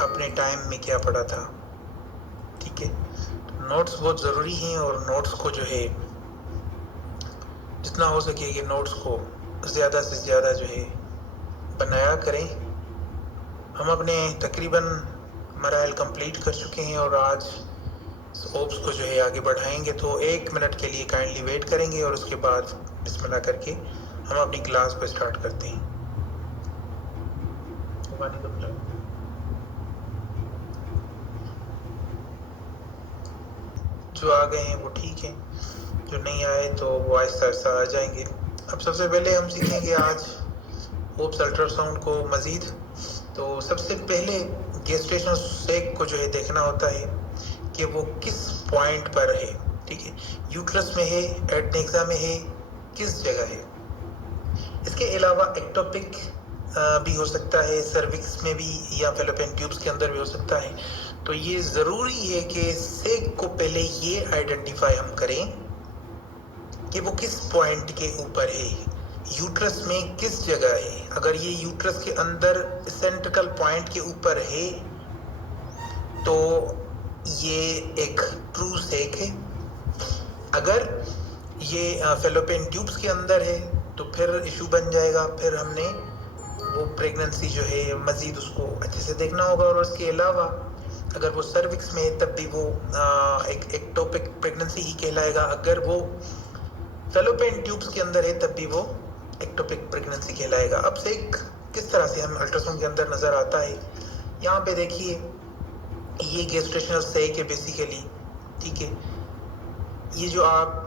अपने टाइम में क्या पढ़ा था। ठीक है, नोट्स बहुत ज़रूरी हैं और नोट्स को जो है जितना हो सके कि नोट्स को ज़्यादा से ज़्यादा जो है बनाया करें। हम अपने तकरीबन मराइल कंप्लीट कर चुके हैं और आज ओप्स को जो है आगे बढ़ाएंगे। तो 1 मिनट के लिए काइंडली वेट करेंगे और उसके बाद बिस्मिल्लाह करके हम अपनी क्लास को स्टार्ट करते हैं। जो आ गए हैं वो ठीक है, जो नहीं आए तो वो आहिस्ता आहिस्ता आ जाएंगे। अब सबसे पहले हम सीखेंगे आज ओप्स अल्ट्रासाउंड को मज़ीद। तो सबसे पहले गेस्टेशनल सेक को जो है देखना होता है कि वो किस पॉइंट पर है। ठीक है, यूट्रस में है, एडनेक्सा में है, किस जगह है। इसके अलावा एक्टोपिक भी हो सकता है, सर्विक्स में भी या फेलोपियन ट्यूब्स के अंदर भी हो सकता है। तो ये ज़रूरी है कि सेक को पहले ये आइडेंटिफाई हम करें कि वो किस पॉइंट के ऊपर है, यूट्रस में किस जगह है। अगर ये यूट्रस के अंदर सेंट्रल पॉइंट के ऊपर है तो ये एक ट्रू सेक है। अगर ये फेलोपियन ट्यूब्स के अंदर है तो फिर इशू बन जाएगा, फिर हमने वो प्रेगनेंसी जो है मज़ीद उसको अच्छे से देखना होगा। और उसके अलावा अगर वो सर्विक्स में है तब भी वो एक एक्टोपिक प्रेगनेंसी ही कहलाएगा। अगर वो फेलोपियन ट्यूब्स के अंदर है तब भी वो एक्टोपिक प्रेगनेंसी कहलाएगा। अब से किस तरह से हम अल्ट्रासाउंड के अंदर नज़र आता है, यहाँ पे देखिए ये गेस्टेशनल सेक है बेसिकली। ठीक है, ये जो आप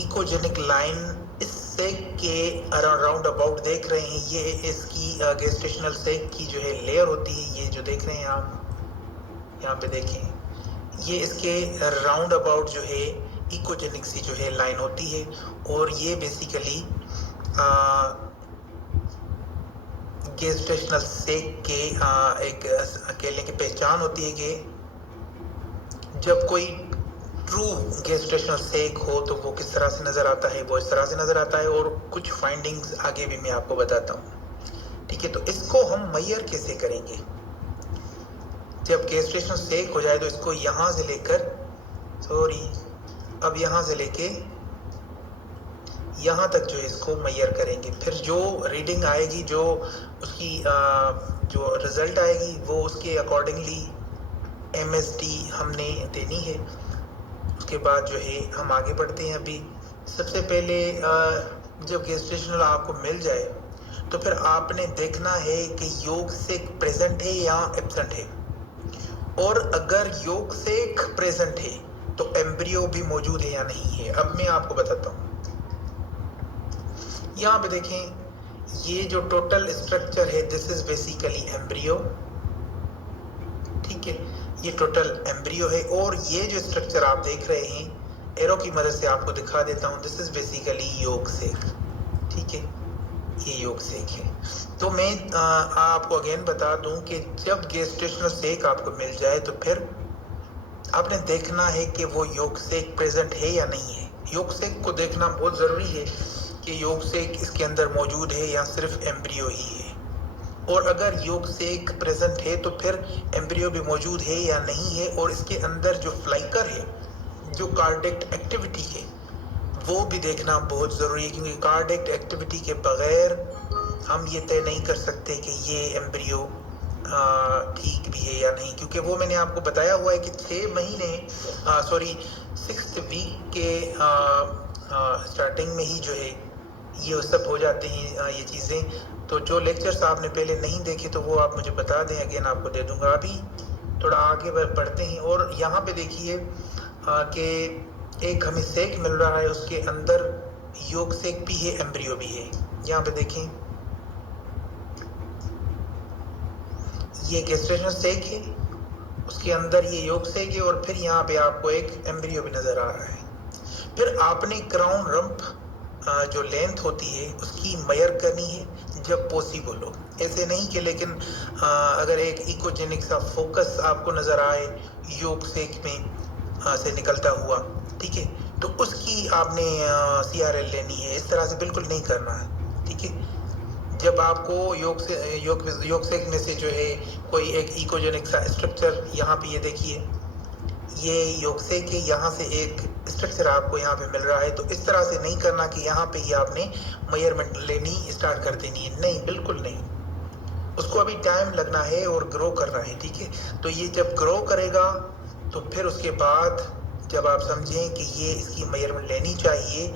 इकोजेनिक लाइन इस सेक के अराउंड अबाउट देख रहे हैं, ये इसकी गेस्टेशनल सेक की जो है लेयर होती है। ये जो देख रहे हैं आप यहाँ पे देखें, ये इसके राउंड अबाउट जो है इकोजेनिक सी जो है लाइन होती है। और ये बेसिकली गेस्टेशनल सेक के एक अकेले की पहचान होती है कि जब कोई ट्रू गेस्टेशनल सेक हो तो वो किस तरह से नज़र आता है, वो इस तरह से नज़र आता है। और कुछ फाइंडिंग्स आगे भी मैं आपको बताता हूँ। ठीक है, तो इसको हम मेजर कैसे करेंगे। जब गेस्टेशनल सेक हो जाए तो इसको यहाँ से लेकर अब यहाँ से लेके यहाँ तक जो है इसको मेजर करेंगे। फिर जो रीडिंग आएगी, जो उसकी जो रिज़ल्ट आएगी, वो उसके अकॉर्डिंगली MSD हमने देनी है। उसके बाद जो है हम आगे बढ़ते हैं। अभी सबसे पहले जब गेस्टेशनल आपको मिल जाए तो फिर आपने देखना है कि योग सेक प्रेजेंट है या एब्सेंट है। और अगर योग सेक प्रेजेंट है तो एम्ब्रियो भी मौजूद है या नहीं है। अब मैं आपको बताता हूँ। यहाँ पे देखें, ये जो टोटल स्ट्रक्चर है दिस इज बेसिकली एम्ब्रियो। ठीक है, ये टोटल एम्ब्रियो है। और ये जो स्ट्रक्चर आप देख रहे हैं एरो की मदद से आपको दिखा देता हूँ, दिस इज बेसिकली योग सेक। ठीक है, ये योग सेक है। तो मैं आपको अगेन बता दूं कि जब गेस्टेशनल सेक आपको मिल जाए तो फिर आपने देखना है कि वो योग सेक प्रेजेंट है या नहीं है। योग सेक को देखना बहुत ज़रूरी है कि योग सेक इसके अंदर मौजूद है या सिर्फ एम्ब्रियो ही है। और अगर योग सेक प्रेजेंट है तो फिर एम्ब्रियो भी मौजूद है या नहीं है। और इसके अंदर जो फ्लाइकर है, जो कार्डियक एक्टिविटी है, वो भी देखना बहुत ज़रूरी है। क्योंकि कार्डियक एक्टिविटी के बगैर हम ये तय नहीं कर सकते कि ये एम्ब्रियो ठीक भी है या नहीं। क्योंकि वो मैंने आपको बताया हुआ है कि 6 महीने 6th वीक के स्टार्टिंग में ही जो है ये सब हो जाते हैं ये चीज़ें। तो जो लेक्चर्स आपने पहले नहीं देखे तो वो आप मुझे बता दें, अगेन आपको दे दूंगा। अभी थोड़ा आगे बढ़ते हैं। और यहाँ पे देखिए कि एक हमें सेक मिल रहा है, उसके अंदर योग सेक भी है, एम्ब्रियो भी है। यहाँ पे देखें, ये गेस्टेशनल सेक है, उसके अंदर ये योग सेक है और फिर यहाँ पे आपको एक एम्ब्रियो भी नज़र आ रहा है। फिर आपने क्राउन रंप जो लेंथ होती है उसकी मेजर करनी है जब पॉसिबल हो। ऐसे नहीं कि लेकिन अगर एक इकोजेनिक सा फोकस आपको नज़र आए योग सेक में से निकलता हुआ, ठीक है, तो उसकी आपने CRL लेनी है। इस तरह से बिल्कुल नहीं करना है। ठीक है, जब आपको योग सेकने से जो है कोई एक इकोजेनिक सा स्ट्रक्चर, यहाँ पे ये देखिए, ये योग से के यहाँ से एक स्ट्रक्चर आपको यहाँ पे मिल रहा है। तो इस तरह से नहीं करना कि यहाँ पे ही आपने मेजरमेंट लेनी स्टार्ट कर देनी है, नहीं, बिल्कुल नहीं। उसको अभी टाइम लगना है और ग्रो करना है, ठीक है। तो ये जब ग्रो करेगा तो फिर उसके बाद जब आप समझें कि ये इसकी मेजरमेंट लेनी चाहिए,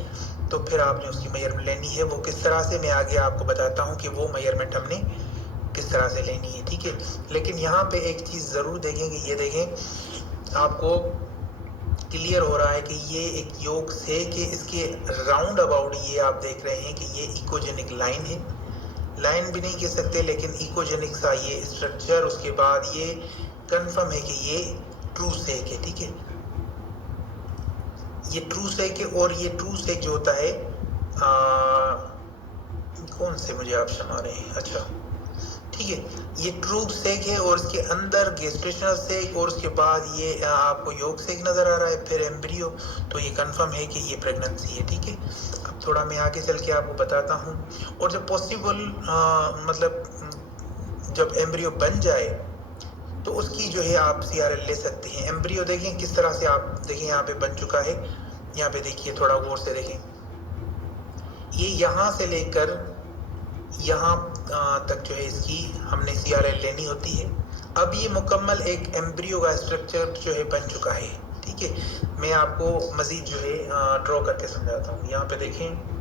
तो फिर आपने उसकी मेजरमेंट लेनी है। वो किस तरह से, मैं आगे आपको बताता हूँ कि वो मेजरमेंट हमने किस तरह से लेनी है, ठीक है। लेकिन यहाँ पे एक चीज़ ज़रूर देखें कि ये देखें, आपको क्लियर हो रहा है कि ये एक योग से कि इसके राउंड अबाउट ये आप देख रहे हैं कि ये इकोजेनिक लाइन है, लाइन भी नहीं कह सकते लेकिन इकोजेनिक सा ये स्ट्रक्चर। उसके बाद ये कंफर्म है कि ये ट्रू सेक है, ठीक है, ये ट्रू सेक है। और ये ट्रू सेक जो होता है कौन से मुझे आप क्षमा रहे हैं, अच्छा ठीक है, ये ट्रू सेक है और इसके अंदर गेस्टेशनल सेक और उसके बाद ये आपको योग सेक नज़र आ रहा है, फिर एम्ब्रियो। तो ये कंफर्म है कि ये प्रेगनेंसी है, ठीक है। अब थोड़ा मैं आगे चल के आपको बताता हूँ। और जब पॉसिबल मतलब जब एम्ब्रियो बन जाए तो उसकी जो है आप CRL ले सकते हैं। एम्ब्रियो देखें किस तरह से, आप देखें यहाँ पे बन चुका है, यहाँ पे देखिए, थोड़ा गौर से देखें, ये यहाँ से लेकर यहाँ तक जो है इसकी हमने CRL लेनी होती है। अब ये मुकम्मल एक एम्ब्रियो का स्ट्रक्चर जो है बन चुका है, ठीक है। मैं आपको मज़ीद जो है ड्रॉ करके समझाता हूँ। यहाँ पे देखें,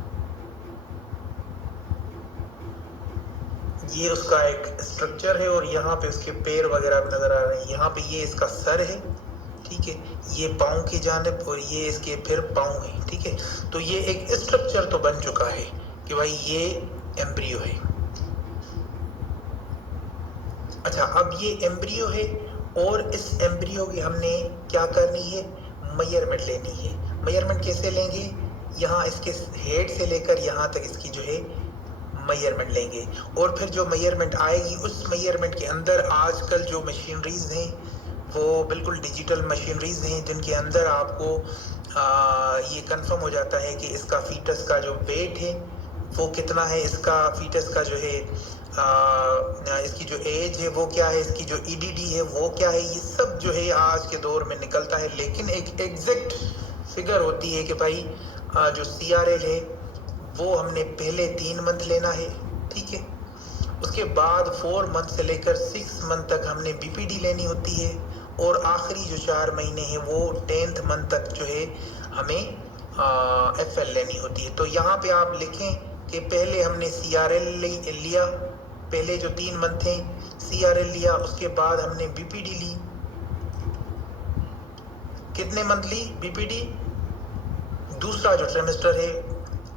ये उसका एक स्ट्रक्चर है और यहाँ पे उसके पैर वगैरह भी नज़र आ रहे हैं। यहाँ पे ये इसका सर है, ठीक है, ये पाँव की जानिब और ये इसके फिर पाँव है, ठीक है। तो ये एक स्ट्रक्चर तो बन चुका है कि भाई ये एम्ब्रियो है। अच्छा, अब ये एम्ब्रियो है और इस एम्ब्रियो की हमने क्या करनी है, मेजरमेंट लेनी है। मेजरमेंट कैसे लेंगे, यहाँ इसके हेड से लेकर यहाँ तक इसकी जो है मेजरमेंट लेंगे। और फिर जो मेजरमेंट आएगी उस मेजरमेंट के अंदर आजकल जो मशीनरीज हैं वो बिल्कुल डिजिटल मशीनरीज हैं, जिनके अंदर आपको ये कंफर्म हो जाता है कि इसका फीटस का जो वेट है वो कितना है, इसका फीटस का जो है इसकी जो एज है वो क्या है, इसकी जो EDD है वो क्या है, ये सब जो है आज के दौर में निकलता है। लेकिन एक एग्जैक्ट फिगर होती है कि भाई जो CRL है वो हमने पहले 3 मंथ लेना है, ठीक है। उसके बाद 4 मंथ से लेकर 6 मंथ तक हमने BPD लेनी होती है और आखिरी जो 4 महीने हैं वो 10th मंथ तक जो है हमें FL लेनी होती है। तो यहाँ पे आप लिखें कि पहले हमने CRL लिया, पहले जो 3 मंथ थे CRL लिया, उसके बाद हमने BPD ली। कितने मंथ ली BPD, दूसरा जो ट्रिमेस्टर है,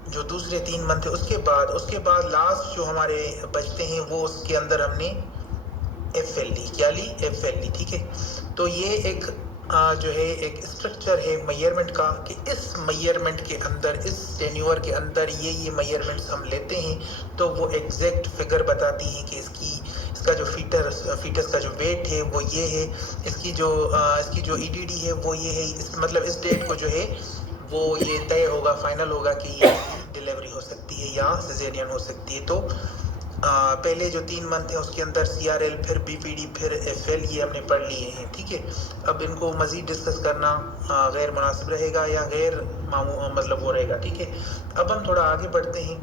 जो दूसरे 3 मंथ है, उसके बाद लास्ट जो हमारे बचते हैं वो उसके अंदर हमने FL ली। क्या ली, FL ली, ठीक है। तो ये एक जो है एक स्ट्रक्चर है मेजरमेंट का कि इस मेजरमेंट के अंदर, इस टेन्योर के अंदर ये मेजरमेंट्स हम लेते हैं तो वो एग्जैक्ट फिगर बताती हैं कि इसका जो फीटस का जो वेट है वो ये है, इसकी जो EDD है वो ये है, मतलब इस डेट को जो है वो ये तय होगा, फाइनल होगा कि ये डिलीवरी हो सकती है या सिजेरियन हो सकती है। तो पहले जो 3 मंथ है उसके अंदर CRL, फिर BPD, फिर FL, ये हमने पढ़ लिए हैं, ठीक है। अब इनको मज़ीद डिस्कस करना गैर मुनासिब रहेगा या गैर मतलब वो रहेगा, ठीक है। अब हम थोड़ा आगे बढ़ते हैं।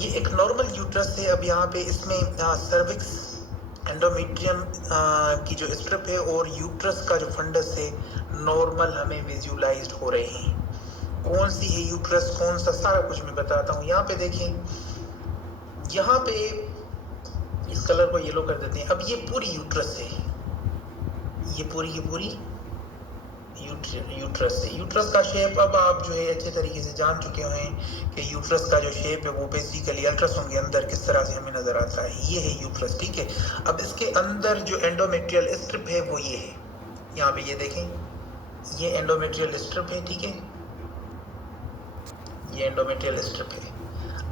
ये एक नॉर्मल यूट्रस है। अब यहाँ पे इसमें सर्विक्स, एंडोमेट्रियम की जो स्ट्रिप है और यूट्रस का जो फंडस है नॉर्मल हमें विजुलाइज्ड हो रहे हैं। कौन सी है यूट्रस, कौन सा, सारा कुछ मैं बताता हूँ। यहाँ पे देखें, यहाँ पे इस कलर को येलो कर देते हैं। अब ये पूरी यूट्रस है, ये पूरी यूट्रस है। यूट्रस का शेप अब आप जो है अच्छे तरीके से जान चुके हैं कि यूट्रस का जो शेप है वो बेसिकली अल्ट्रासाउंड के अंदर किस तरह से हमें नजर आता है। ये है यूट्रस, ठीक है। अब इसके अंदर जो एंडोमेट्रियल स्ट्रिप है वो ये है, यहाँ पे ये देखें, ये एंडोमेट्रियल स्ट्रिप है, ठीक है, ये एंडोमेट्रियल स्ट्रिप है।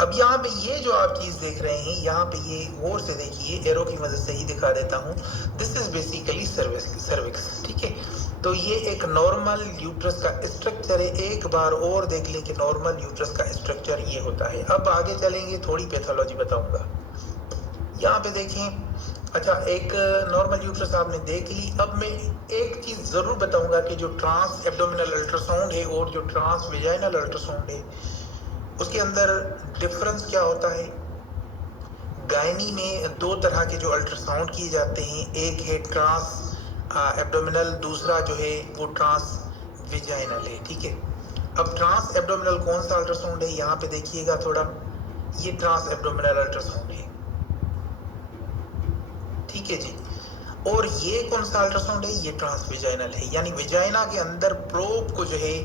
अब यहाँ पे ये जो आप चीज देख रहे हैं, यहाँ पे ये गौर से देखिए, एरो की मदद से ही दिखा देता हूँ। दिस इज बेसिकली सर्विक्स, ठीक है। तो ये एक नॉर्मल यूट्रस का स्ट्रक्चर है। एक बार और देख लें कि नॉर्मल यूट्रस का स्ट्रक्चर ये होता है। अब आगे चलेंगे, थोड़ी पैथोलॉजी बताऊंगा। यहाँ पे देखें, अच्छा एक नॉर्मल यूट्रस आपने देख ली। अब मैं एक चीज जरूर बताऊंगा कि जो ट्रांस एब्डोमिनल अल्ट्रासाउंड है और जो ट्रांस वेजाइनल अल्ट्रासाउंड है, उसके अंदर डिफरेंस क्या होता है। गायनी में दो तरह के जो अल्ट्रासाउंड किए जाते हैं, एक है ट्रांस एब्डोमिनल, दूसरा जो है वो ट्रांस वेजाइनल है, ठीक है। अब ट्रांस एब्डोमिनल कौन सा अल्ट्रासाउंड है, यहाँ पे देखिएगा थोड़ा, ये ट्रांस एब्डोमिनल अल्ट्रासाउंड है, ठीक है जी। और ये कौन सा अल्ट्रासाउंड है, ये ट्रांस वेजाइनल है। यानी वेजाइना के अंदर प्रोब को जो है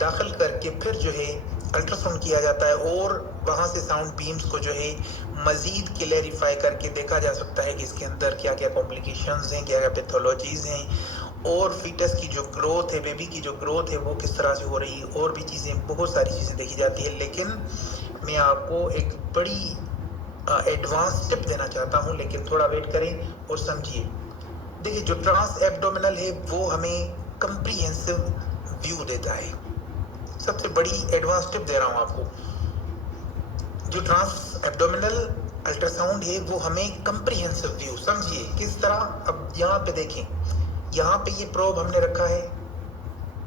दाखिल करके फिर जो है अल्ट्रासाउंड किया जाता है, और वहाँ से साउंड बीम्स को जो है मजीद क्लैरिफाई करके देखा जा सकता है कि इसके अंदर क्या क्या कॉम्प्लिकेशंस हैं, क्या क्या पैथोलॉजीज हैं, और फीटस की जो ग्रोथ है, बेबी की जो ग्रोथ है वो किस तरह से हो रही है, और भी चीज़ें, बहुत सारी चीज़ें देखी जाती है। लेकिन मैं आपको एक बड़ी एडवांस टिप देना चाहता हूँ, लेकिन थोड़ा वेट करें और समझिए। देखिए, जो ट्रांस एब्डोमिनल है वो हमें कंप्रीहेंसिव व्यू देता है। सबसे बड़ी एडवांस टिप दे रहा हूँ आपको। जो ट्रांस एब्डोमिनल अल्ट्रासाउंड है वो हमें कंप्रीहेंसिव व्यू, समझिए किस तरह। अब यहाँ पे देखें, यहाँ पे ये प्रोब हमने रखा है,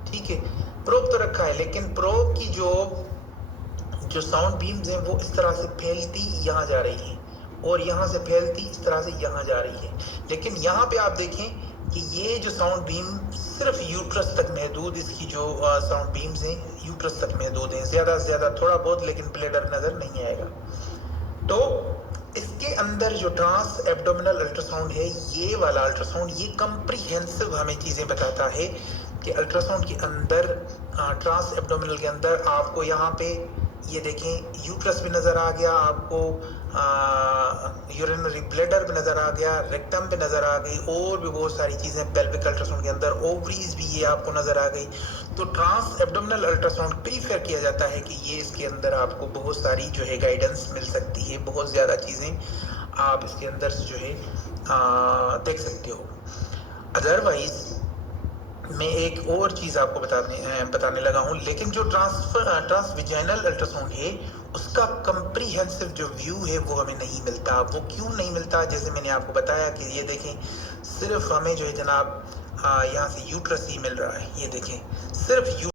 ठीक है। प्रोब तो रखा है, लेकिन प्रोब की जो साउंड बीम्स हैं वो इस तरह से फैलती यहाँ जा रही हैं, और यहाँ से फैलती इस तरह से यहाँ जा रही है। लेकिन यहाँ पे आप देखें कि ये जो साउंड बीम सिर्फ यूट्रस तक महदूद, इसकी जो साउंड बीम्स हैं यूट्रस तक महदूद हैं, ज़्यादा से ज़्यादा थोड़ा बहुत, लेकिन ब्लैडर नज़र नहीं आएगा। तो इसके अंदर जो ट्रांस एब्डोमिनल अल्ट्रासाउंड है, ये वाला अल्ट्रासाउंड, ये कंप्रीहेंसिव हमें चीज़ें बताता है कि अल्ट्रासाउंड के अंदर, ट्रांस एब्डोमिनल के अंदर आपको यहाँ पे ये देखें, यूट्रस भी नज़र आ गया आपको, यूरिनरी ब्लैडर भी नज़र आ गया, रेक्टम भी नज़र आ गई, और भी बहुत सारी चीज़ें पेल्विक अल्ट्रासाउंड के अंदर, ओवरीज भी ये आपको नज़र आ गई। तो ट्रांस एब्डोमिनल अल्ट्रासाउंड प्रीफर किया जाता है कि ये इसके अंदर आपको बहुत सारी जो है गाइडेंस मिल सकती है, बहुत ज़्यादा चीज़ें आप इसके अंदर से जो है देख सकते हो। अदरवाइज मैं एक और चीज़ आपको बताने लगा हूँ, लेकिन जो ट्रांस वेजाइनल अल्ट्रासाउंड है उसका कंप्रीहेंसिव जो व्यू है वो हमें नहीं मिलता। वो क्यों नहीं मिलता, जैसे मैंने आपको बताया कि ये देखें, सिर्फ हमें जो है जनाब यहाँ से यूट्रस ही मिल रहा है। ये देखें, सिर्फ